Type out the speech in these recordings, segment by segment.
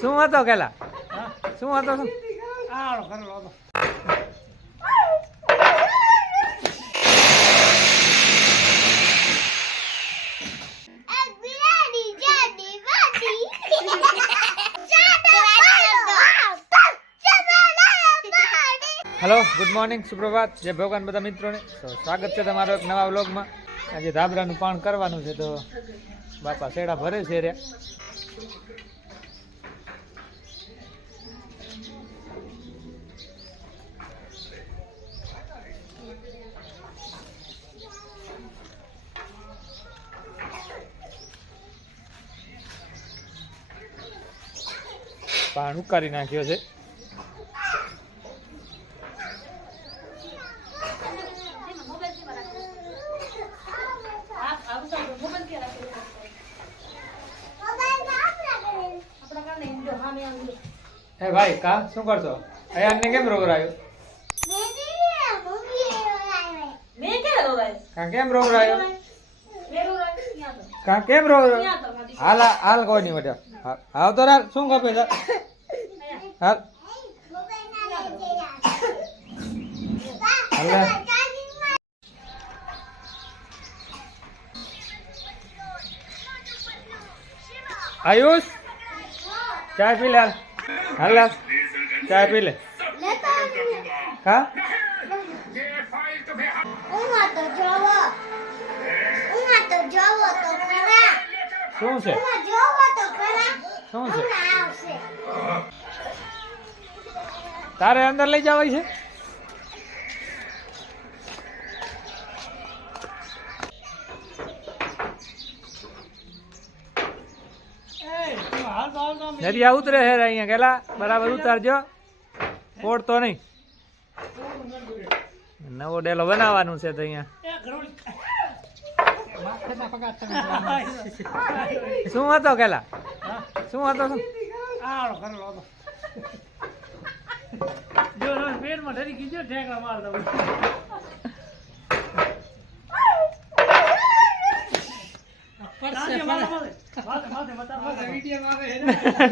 શું હતો કેલા? શું હતો? હેલો, ગુડ મોર્નિંગ, સુપ્રભાત, જય ભગવાન બધા મિત્રોને. તો સ્વાગત છે તમારો એક નવા વ્લોગમાં. આજે ધાબરાનું પાણ કરવાનું છે તો બાપા શેડા ભરે છે રે. પાણ ઉકારી નાખ્યો છે. હે ભાઈ, કા શું કરશો? અયાનને કેમ રોવરાયો? કા કેમ રોવરાયો? કા કેમ રોવરાયો? હાલ હાલ કોઈ નહીં બેટા. હાવ તો રાલ શું ખપે છે? હાલ હાલ આયુષ, ચાય પી લે. હાલ હાલ ચાય પી લે. કા શું છે? શું છે? તારે અંદર લઈ જવાય છે? નરિયા ઉતરે છે અહીંયા કેલા, બરાબર ઉતારજો, ફોડતો નહીં. નવો ડેલો બનાવવાનું છે તો અહીંયા શું હતો કેલા? શું હતો? પેટમાં ઠરી ગયો, ઠેકડા મારતો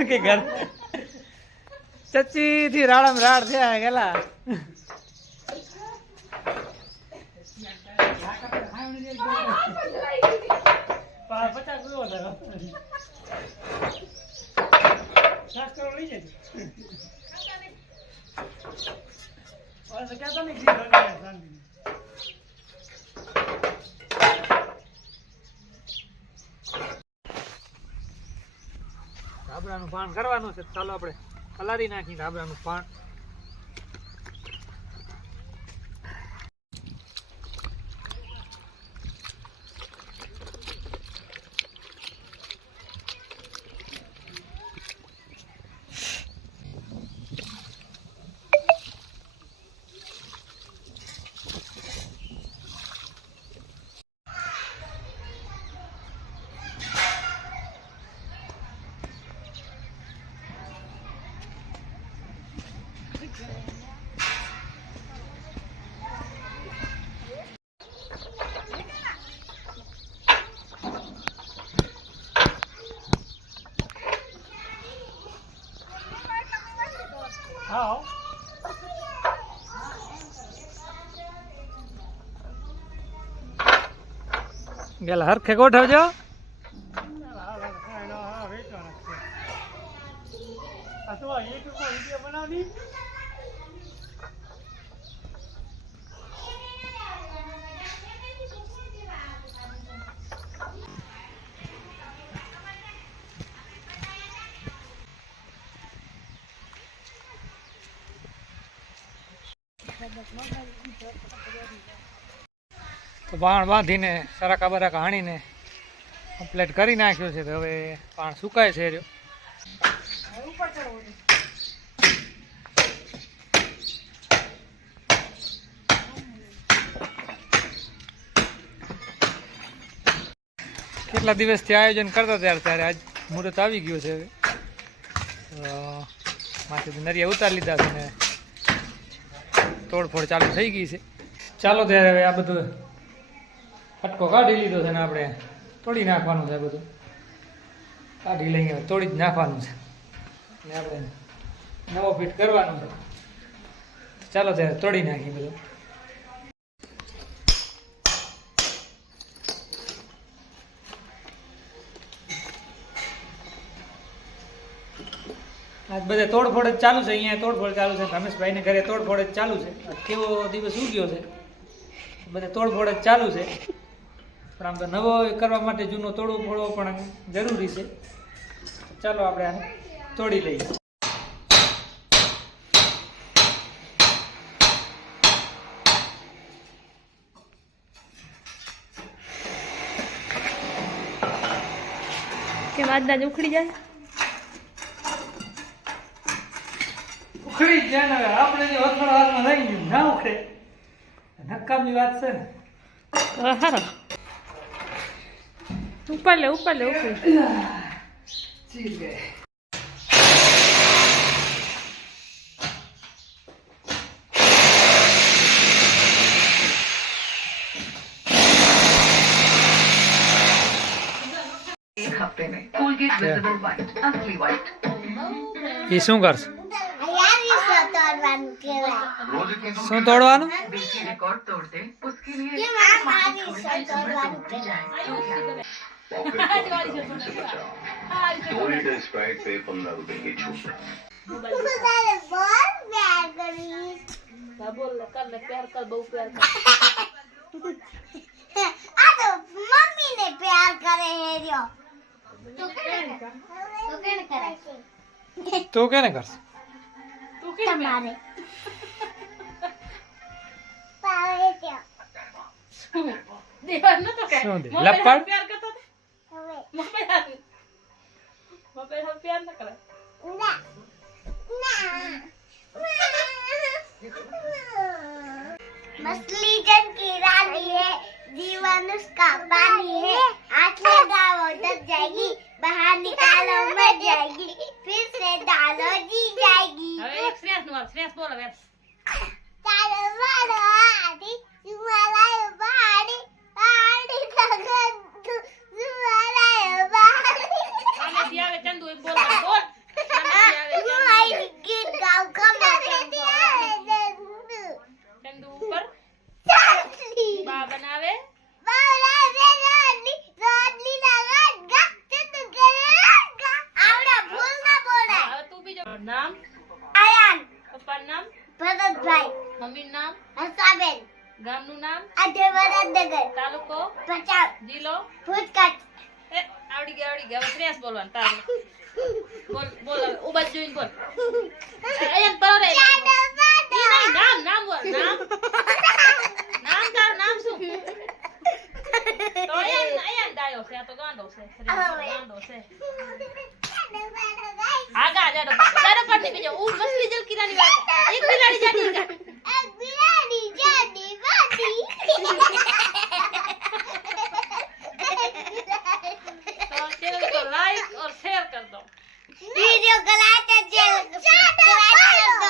કે ઘર ચચ્ચી થી રાડમ રાડ થયા ગેલા. ધાબરાનું પાણ કરવાનું છે. ચાલો આપણે પલાળી નાખી ધાબરાનું પાણ. ગેલા હરખે ગોઠવજો. તો પાણ બાંધીને સરાકા બરાકા હાણીને કમ્પ્લીટ કરી નાખ્યો છે. તો હવે પાણ સુકાય છે રહ્યો. કેટલા દિવસથી આયોજન કરતા ત્યારે આજ મુહૂર્ત આવી ગયું છે. માથેથી નરિયા ઉતારી લીધા છે ને તોડફોડ ચાલુ થઈ ગઈ છે. ચાલો ત્યારે હવે આ બધું ફટકો કાઢી લીધો છે ને આપણે તોડી નાખવાનું છે. બધું કાઢી લઈને તોડી જ નાખવાનું છે. ને આપણે નવો ફિટ કરવાનો છે. ચાલો ત્યારે તોડી નાખીએ બધું. આજ બધે તોડફોડ જ ચાલુ છે. અહીંયા તોડફોડ ચાલુ છે. રમેશભાઈને ઘરે તોડફોડ જ ચાલુ છે. કેવો દિવસ ઉગ્યો છે, બધે તોડફોડ જ ચાલુ છે. પણ આમ તો નવો કરવા માટે જૂનો તોડવો ફોડવો પણ જરૂરી છે. ચાલો આપણે આને તોડી લઈએ. કે વાદા ઉખડી જાય, ઉખડી જાય ને. આપણે જે વખોડ હાથમાં લઈ ગયું ના ઉખડે, નકામની વાત છે ને. હારો ઉપર લે ઉખડી. ઠીક છે. हफ्ते में कोलगेट विजिबल व्हाइट असली व्हाइट એ શું કરશે? શું તોડવાનું? बिल्की रिकॉर्ड तोड़ दे उसके लिए स्प्राइट पे 15 रुपए की छूट। मम्मी ने प्यार करे है जो तो केने करे તું કેને કરશે? તમારે પાવે ત્યાં દેવા ન તો કે શું દે? લપડ? પ્યાર કરતો હવે મમ્મી પ્યાર ન કરે. ના मछली जन की रानी है, जीवन उसका पानी है, हाथ लगाओ डब जाएगी, बाहर निकालो मर जाएगी, फिर से डालो जी जाएगी. હવે એક શ્રેષ બોલો હવે. ચાલો વાળો આડી, સુમાલાયો બાડી, બાડી તગન સુમાલાયો બાડી. આનાથી આવે ચંદુ એમ બોલ બોલ. હું આઈ ગીત ગાઉં કમર ચંદુ ઉપર બા બનાવે. હવે તું બીજો નામ, પપ્પાનું નામ, ભરતભાઈ, મમ્મીનું નામ, હસાબેન, ગામનું નામ, અજયવરનગર, તાલુકો, પચાસ, જિલ્લો. ભૂતકાળ. એ આવડી ગઈ હવે શ્રેષ બોલવાનું તારે. બોલ હવે ઉભા જ જોઈને બોલ. અહીંયા પર રે નામ બોલ. નામ તારું નામ શું? તો અહીંયા ડાયો છે, આ તો ગાંડો છે. ગાંડો છે. આગા જાડો પડતી બીજો ऊ મછલી જલ કિરાની વાત. એક બિલાડી જાતી કા. એક બિલાડી જાડી વાડી. तो चैनल को लाइक और शेयर कर दो. वीडियो को लाइक और शेयर कर दो.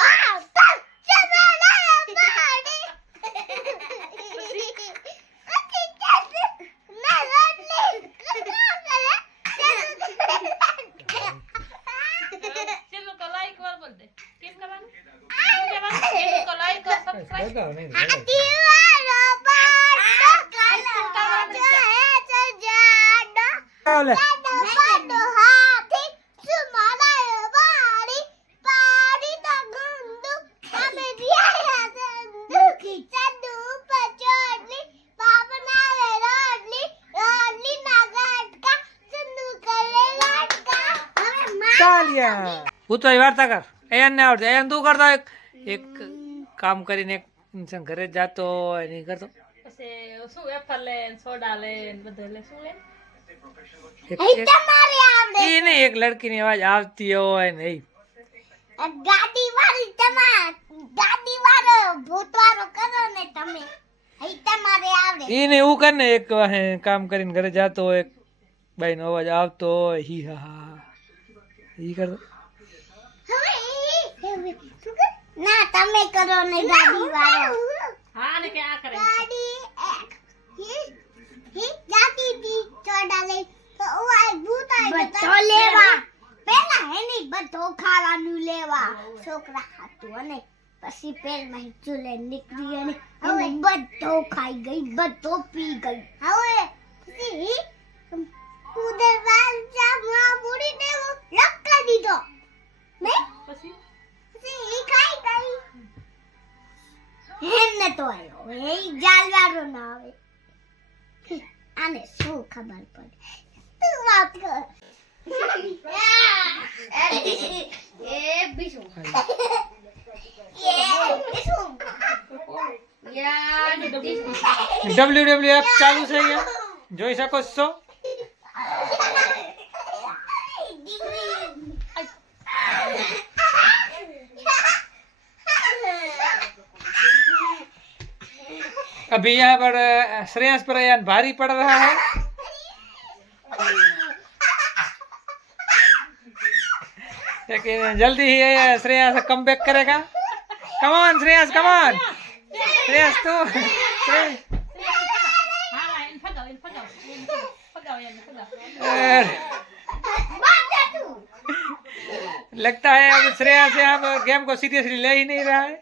चैनल को लाइक और बोल दे. કેમ કરવાનું? चैनल को लाइक और सब्सक्राइब. લગાવ નહીં. દીવારો પાડો કાલો જો હે તો જાડો. ચાલે. પાડો હાથી સુમાલાયો બાડી, પાડી તો ગુંડુ, તમે દિયા ચંદુ, ચંદુ ઉપર ચોટલી, બાપનાવે રોટલી, રોટલી ના ગાટકા, ચંદુ કરે લાટકા. હવે ચાલ્યા. હું તો વાર્તા કર. એને ના આવડે. એને તું કરતો એક કામ કરીને એક ઇન્સાન ઘરે જાતો હોય નહીં કરતો. પછી શું વેફર લે, સોડા લે, બધું લે. શું લે? તમારે આવડે એ નહીં, એક લડકીની અવાજ આવતી હોય નહીં. ગાડી વાળી ગાડી વાળો ભૂતવાળો કરો ને તમે. તમારે આવડે. એ નહીં, એવું કર ને એક વાહે કામ કરીને ઘરે જાતો હોય, એક બાઈનો અવાજ આવતો હોય, હી હા હા ઈ કરતો. હવે શું કર? ના તમે કરો ને ગાડી વાળો. હા ને કે આ કરે. ગાડી જાતી હતી ચોડા લઈ તો ઓય ભૂત આવી તો લેવા. પહેલા છોકરા હે નહીં બધું ખાવાનું લેવા છોકરા ખાતું અને પછી પેરમાં ચૂલે નીકળી અને હવે બધું ખાઈ ગઈ બધું પી ગઈ હવે પછી ઉધર વાલજા માં પૂરીને લટકા દીધો ને પછી પછી ખાઈ ગઈ હેને તો આયો એ જાલવારો ના આવે આને શું ખબર પડે તું વાત કર એ બીજું WWF ચાલુ છે અહીંયા જોઈ શકો છો. अभी यहाँ पर श्रेयस पर यहाँ भारी पड़ रहा है. लेकिन जल्दी ही ये श्रेयस कम बैक करेगा. Come on Shreyas, come on Shreyas तू. હા એને ફગાવ એને ફગાવ लगता है अब श्रेयस यहाँ पर गेम को सीरियसली ले ही नहीं रहा है.